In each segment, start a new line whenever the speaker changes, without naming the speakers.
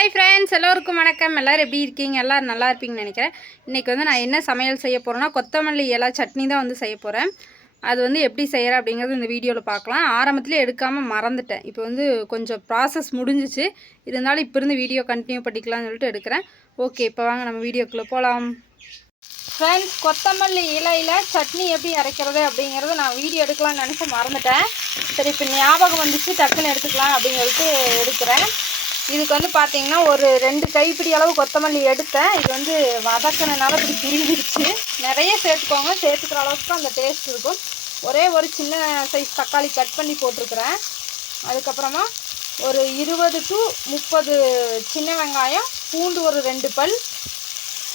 Hi friends எல்லோருக்கும் வணக்கம். எல்லோரும் எப்படி இருக்கீங்க? எல்லோரும் நல்லா இருப்பீங்கன்னு நினைக்கிறேன். இன்றைக்கி வந்து நான் என்ன சமையல் செய்ய போகிறேன்னா கொத்தமல்லி இலை சட்னி தான் வந்து செய்ய போகிறேன் அது வந்து எப்படி செய்கிறேன் அப்படிங்கிறது இந்த வீடியோவில் பார்க்கலாம். ஆரம்பத்துலேயே எடுக்காமல் மறந்துட்டேன். இப்போ வந்து கொஞ்சம் ப்ராசஸ் முடிஞ்சிச்சு. இருந்தாலும் இப்போ இருந்து வீடியோ கண்டினியூ பண்ணிக்கலாம்னு சொல்லிட்டு எடுக்கிறேன். ஓகே இப்போ வாங்க நம்ம வீடியோக்குள்ளே போகலாம் ஃப்ரெண்ட்ஸ் கொத்தமல்லி இலையில் சட்னி எப்படி அரைக்கிறது அப்படிங்கிறது நான் வீடியோ எடுக்கலாம்னு நினச்சி மறந்துட்டேன். சரி இப்போ ஞாபகம் வந்துச்சு டக்குன்னு எடுத்துக்கலாம் அப்படின்னு சொல்லிட்டு எடுக்கிறேன். இதுக்கு வந்து பார்த்தீங்கன்னா ஒரு ரெண்டு கைப்பிடி அளவு கொத்தமல்லி எடுத்தேன். இது வந்து வதக்கினால இப்படி சுருங்கிடுச்சு நிறைய சேர்த்துக்கோங்க. சேர்த்துக்கிற அளவுக்கு அந்த டேஸ்ட் இருக்கும். ஒரே ஒரு சின்ன சைஸ் தக்காளி கட் பண்ணி போட்டிருக்கிறேன். அதுக்கப்புறமா ஒரு இருபது டு முப்பது சின்ன வெங்காயம் பூண்டு ஒரு ரெண்டு பல்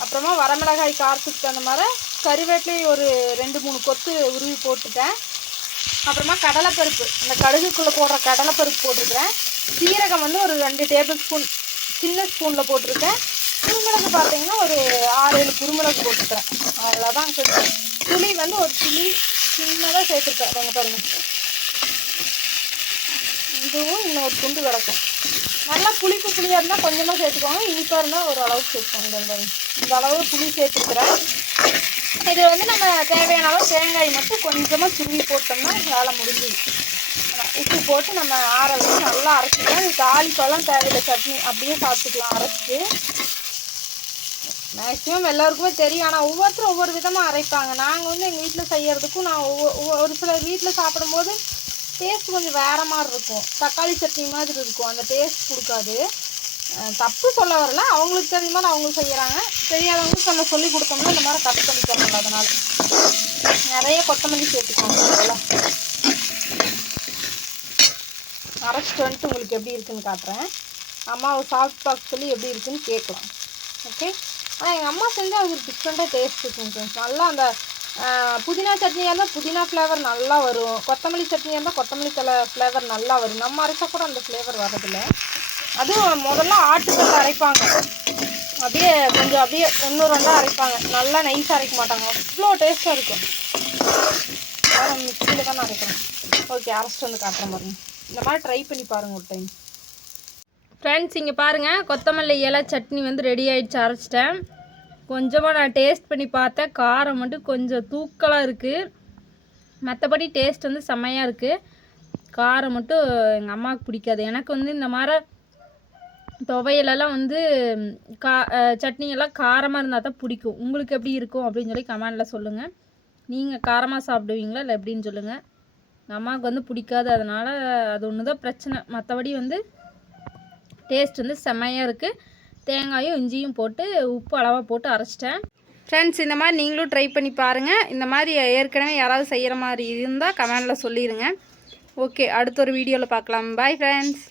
அப்புறமா வரமிளகாய் காரத்துக்கு தகுந்த மாதிரி கருவேப்பிலையும் ஒரு ரெண்டு மூணு கொத்து உருவி போட்டுட்டேன். அப்புறமா கடலைப்பருப்பு. இந்த கடுகுக்குள்ளே போடுற கடலைப்பருப்பு போட்டிருக்கிறேன் சீரகம் வந்து ஒரு ரெண்டு டேபிள் ஸ்பூன் சின்ன ஸ்பூனில் போட்டிருக்கேன். குருமிளகு பார்த்தீங்கன்னா ஒரு ஆறு ஏழு குருமிளகு போட்டுக்கிறேன். அவ்வளோதான் சேர்த்து வந்து ஒரு துளி சின்னதாக சேர்த்துருக்கேன். வாங்க பாருங்கள் இதுவும் இன்னும் ஒரு துண்டு கிடக்கும். நல்லா புளிப்பு புளியாக இருந்தால் கொஞ்சமாக சேர்த்துக்கோங்க. இனிப்பாக இருந்தால் ஒரு அளவுக்கு சேர்த்துக்கோங்க. இந்த இந்த அளவு புளி சேர்த்துக்கிறேன் இது வந்து நம்ம தேவையான அளவு தேங்காய் மட்டும் கொஞ்சமாக துருவி போட்டோம்னா வேலை முடிஞ்சுது. உப்பு போட்டு நம்ம ஆற வச்சு நல்லா அரைச்சிக்கலாம். இது தாளிப்பெல்லாம் தேவையில்லை. சட்னி அப்படியே சாப்பிட்டுக்கலாம். அரைச்சி. மேக்ஸிமம் எல்லாருக்குமே தெரியும். ஆனால் ஒவ்வொருத்தரும் ஒவ்வொரு விதமாக அரைப்பாங்க. நாங்கள் வந்து எங்கள் வீட்டில் செய்கிறதுக்கும் நான் ஒவ்வொரு ஒரு சில வீட்டில் சாப்பிடும்போது டேஸ்ட் கொஞ்சம் வேறு மாதிரி இருக்கும். தக்காளி சட்னி மாதிரி இருக்கும். அந்த டேஸ்ட் கொடுக்காது. தப்பு சொல்ல வரல. அவங்களுக்கு தெரிஞ்ச மாதிரி அவங்க செய்கிறாங்க தெரியாதவங்களுக்கு நம்ம சொல்லி கொடுத்தோம்னா இந்த மாதிரி கட் பண்ணிக்கிறோம்ல அதனால் நிறைய கொத்தமல்லி சேர்த்துக்கோங்க அரைச்சிட்டு வந்துட்டு உங்களுக்கு எப்படி இருக்குன்னு காட்டுறேன். அம்மாவை சாஃப்ட் பாக்ஸ் சொல்லி எப்படி இருக்குன்னு கேட்கலாம். ஓகே ஆனால் எங்கள் அம்மா செஞ்சால் அது ஒரு டிஃப்ரெண்ட்டாக டேஸ்ட் இருக்குங்க ஃப்ரெண்ட்ஸ் நல்லா அந்த புதினா சட்னியாக இருந்தால் புதினா ஃப்ளேவர் நல்லா வரும். கொத்தமல்லி சட்னியாக இருந்தால் கொத்தமல்லி தலை ஃப்ளேவர் நல்லா வரும். நம்ம அரைச்சா கூட அந்த ஃப்ளேவர் வரதில்லை அதுவும் முதல்ல ஆட்டுக்கல் அரைப்பாங்க. அப்படியே கொஞ்சம் அப்படியே ஒன்று ரெண்டாக அரைப்பாங்க. நல்லா நைஸாக அரைக்க மாட்டாங்க. அவ்வளோ டேஸ்ட்டாக இருக்கும். மிக்சியில் தான் அரைக்கிறேன். ஓகே அரைச்சிட்டு வந்து காட்டுறேன் மாதிரி இந்த மாதிரி ட்ரை பண்ணி பாருங்கள் ஒரு டைம் ஃப்ரெண்ட்ஸ் இங்கே பாருங்கள் கொத்தமல்லி இலை சட்னி வந்து ரெடி ஆகிடுச்சு அரைச்சிட்டேன். கொஞ்சமாக நான் டேஸ்ட் பண்ணி பார்த்தேன். காரம் மட்டும் கொஞ்சம் தூக்கலாக இருக்குது மற்றபடி டேஸ்ட் வந்து செம்மையாக இருக்குது காரம் மட்டும் எங்கள் அம்மாவுக்கு பிடிக்காது. எனக்கு வந்து இந்த மாதிரி துவையலெல்லாம் வந்து கா சட்னியெல்லாம் காரமாக இருந்தால் தான் பிடிக்கும். உங்களுக்கு எப்படி இருக்கும் அப்படின்னு சொல்லி கமெண்டில் சொல்லுங்கள் நீங்கள் காரமாக சாப்பிடுவீங்களா இல்லை எப்படின்னு சொல்லுங்கள் அம்மாவுக்கு வந்து பிடிக்காது. அதனால் அது ஒன்று தான் பிரச்சனை. மற்றபடி வந்து டேஸ்ட் வந்து செம்மையாக இருக்குது தேங்காயும் இஞ்சியும் போட்டு உப்பு அளவாக போட்டு அரைச்சிட்டேன். ஃப்ரெண்ட்ஸ் இந்த மாதிரி நீங்களும் ட்ரை பண்ணி பாருங்கள் இந்த மாதிரி ஏற்கனவே யாராவது செய்கிற மாதிரி இருந்தால் கமெண்டில் சொல்லிடுங்க ஓகே அடுத்த ஒரு வீடியோவில் பார்க்கலாம். Bye friends